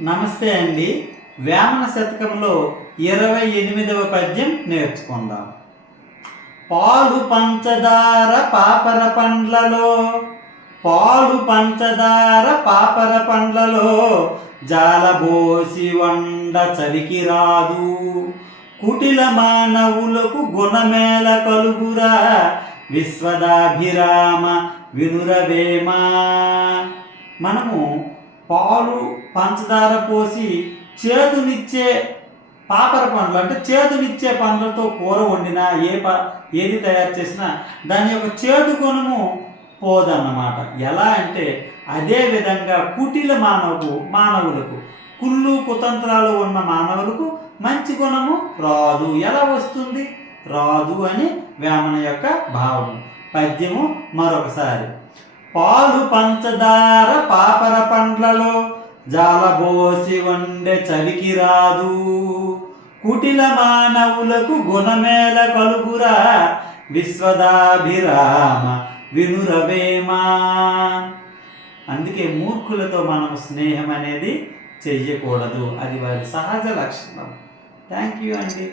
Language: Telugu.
నమస్తే అండి. వేమన శతకంలో ఇరవై ఎనిమిదవ పద్యం నేర్చుకుందాం. పాలు పంచదార పాపర పండ్లలో పాలు పంచదార పాపర పండ్లలో జాలబోసి వండ చలికి రాదు. కుటిల మానవులకు గుణమేల కలుగురా విశ్వదాభిరామ వినురవేమా. మనము పాలు పంచదార పోసి చేతునిచ్చే పాపర పండ్లు అంటే చేతునిచ్చే పండ్లతో కూర వండినా ఏ ప ఏది తయారు చేసినా దాని యొక్క చేదు గుణము పోదన్నమాట. ఎలా అంటే అదే విధంగా కుటిల మానవు మానవులకు కుళ్ళు కుతంత్రాలు ఉన్న మానవులకు మంచి గుణము రాదు. ఎలా వస్తుంది? రాదు అని వేమన యొక్క భావము. పద్యము మరొకసారి. పాలు పంచదార పాప పండ్లలో జాలబోసి వండే చలికి రాదు కుటిల మానవులకు గుణమేల కలుగురా విశ్వదాభిరామ వినురవేమా. అందుకే మూర్ఖులతో మనం స్నేహం అనేది చెయ్యకూడదు. అది వారి సహజ లక్షణం. థ్యాంక్ యూ అండి.